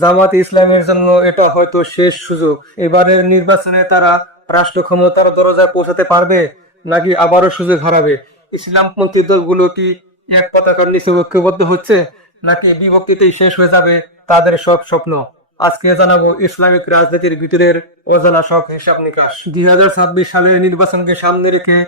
জামাত ইসলামের জন্য এটা হয়তো শেষ সুযোগ। এবারের নির্বাচনে তারা রাষ্ট্র ক্ষমতার দরজায় পৌঁছাতে পারবে নাকি আবারও সুযোগ হারাবে? ইসলামপন্থী দলগুলো কি এক পতাকার নিচে ঐক্যবদ্ধ হচ্ছে নাকি বিভক্তিতেই শেষ হয়ে যাবে তাদের সব স্বপ্ন? আজকে জানাব ইসলামিক রাজনীতির ভিতরের অজানা সব হিসাব নিকাশ। দুই হাজার ছাব্বিশ সালের নির্বাচনকে সামনে রেখে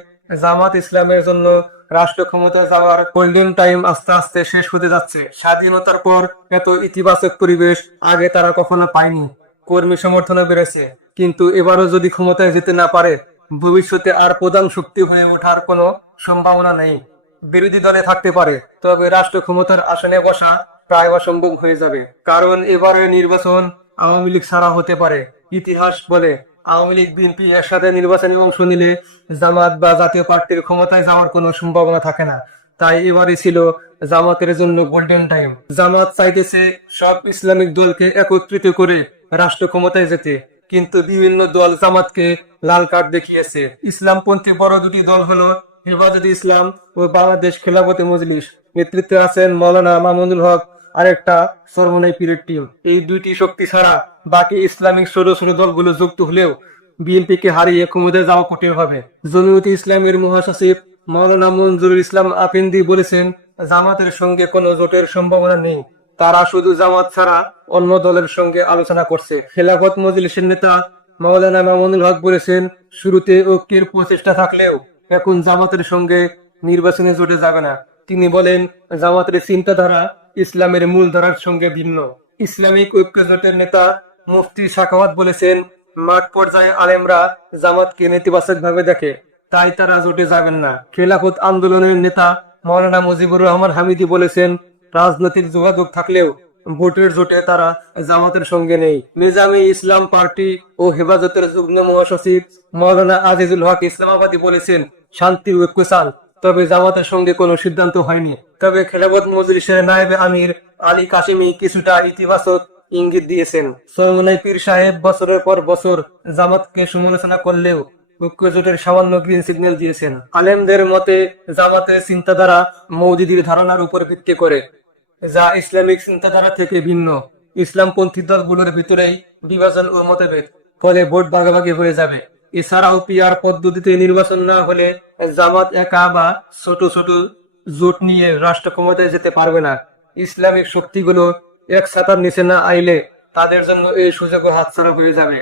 জামাত ইসলামের জন্য রাষ্ট্র ক্ষমতা যাওয়ার গোল্ডেন টাইম আস্তে আস্তে শেষ হতে যাচ্ছে। স্বাধীনতার পর এত ইতিবাচক পরিবেশ আগে তারা কখনো পায়নি। কর্মী সমর্থনে বেড়েছে। কিন্তু এবারও যদি ক্ষমতায় যেতে না পারে, ভবিষ্যতে আর প্রধান শক্তি হয়ে ওঠার কোনো সম্ভাবনা নেই। বিরোধী দলে থাকতে পারে, তবে রাষ্ট্র ক্ষমতার আসনে বসা প্রায় অসম্ভব হয়ে যাবে। কারণ এবারের নির্বাচন আওয়ামী লীগ ছাড়া হতে পারে, ইতিহাস বলে। আওয়ামী লীগ, বিএনপি এর সাথে নির্বাচনে অংশ নিলে জামাত বা জাতীয় পার্টির ক্ষমতায় যাওয়ার কোনো সম্ভাবনা থাকে না। তাই এবারে ছিল জামাতের জন্য গোল্ডেন টাইম জামাত চাইতেছে সব ইসলামিক দলকে একত্রিত করে রাষ্ট্র ক্ষমতায় যেতে। কিন্তু বিভিন্ন দল জামাতকে লাল কার্ড দেখিয়েছে। ইসলামপন্থী বড় দুটি দল হলো হেফাজত ইসলাম ও বাংলাদেশ খেলাফতে মজলিস। নেতৃত্বে আছেন মৌলানা মামুনুল হক, আরেকটা সরমনাই পিরিয়ড টিম এই দুইটি শক্তি ছাড়া বাকি ইসলামিক ছোট ছোট দলগুলো যুক্ত হলেও বিএনপিকে হারিয়ে ক্ষমতায় যাওয়া কঠিন হবে জমিয়তে ইসলামের মহাসচিব মৌলানা মঞ্জুরুল ইসলাম আফিন্দি বলেছেন, জামাতের সঙ্গে কোনো জোটের সম্ভাবনা নেই। তারা শুধু জামাত ছাড়া অন্য দলের সঙ্গে আলোচনা করছে। খেলাফত মজলিসের নেতা মাওলানা মামুনুল হক বলেছেন, শুরুতে ঐক্যের প্রচেষ্টা থাকলেও এখন জামাতের সঙ্গে নির্বাচনে জোটে যাবে না। তিনি বলেন, জামাতের চিন্তাধারা ইসলামের মূল ধারার সঙ্গে ভিন্ন। ইসলামিক ঐক্য জোটের নেতা মুফতি সাখাওয়াত বলেছেন, মাঠ পর্যায়ে আলেমরা জামাতকে নেতিবাচক ভাবে দেখে, তাই তারা জোটে যাবেন না। খেলাফত আন্দোলনের নেতা মৌলানা মুজিবুর রহমান হামিদি বলেছেন, রাজনৈতিক যোগাযোগ থাকলেও ভোটের জোটে তারা জামাতের সঙ্গে নেই। নিজামী ইসলাম পার্টি ও হেফাজতের যুগ্ম মহাসচিব মৌলানা আজিজুল হক ইসলামাবাদী বলেছেন, শান্তি ঐক্য চান তবে জামাতের সঙ্গে কোনো সিদ্ধান্ত হয়নি। তবে খেলাফত মজলিসের নায়েবে আমির আলী কাশিমি কিছুটা ইতিবাচক ইঙ্গিত দিয়েছেন। সরমনাই পীর সাহেব বছরের পর বছর জামাতকে সমালোচনা করলেও ঐক্যজোটের সামান্য গ্রিন সিগন্যাল দিয়েছেন। আলেমদের মতে জামাতের চিন্তাধারা ধারণার উপর ভিত্তি করে, যা ইসলামিক চিন্তাধারা থেকে ভিন্ন। ইসলামপন্থী দলগুলোর ভিতরেই বিভাজন ও মতভেদ, ফলে ভোট ভাগাভাগি হয়ে যাবে। এছাড়াও পিয়ার পদ্ধতিতে নির্বাচন না হলে জামাত একা বা ছোট ছোট জোট নিয়ে রাষ্ট্র ক্ষমতায় যেতে পারবে না। ইসলামিক শক্তিগুলো এক ছাতার নিচে না আইলে তাদের জন্য এই সুযোগ হাতছাড়া হয়ে যাবে।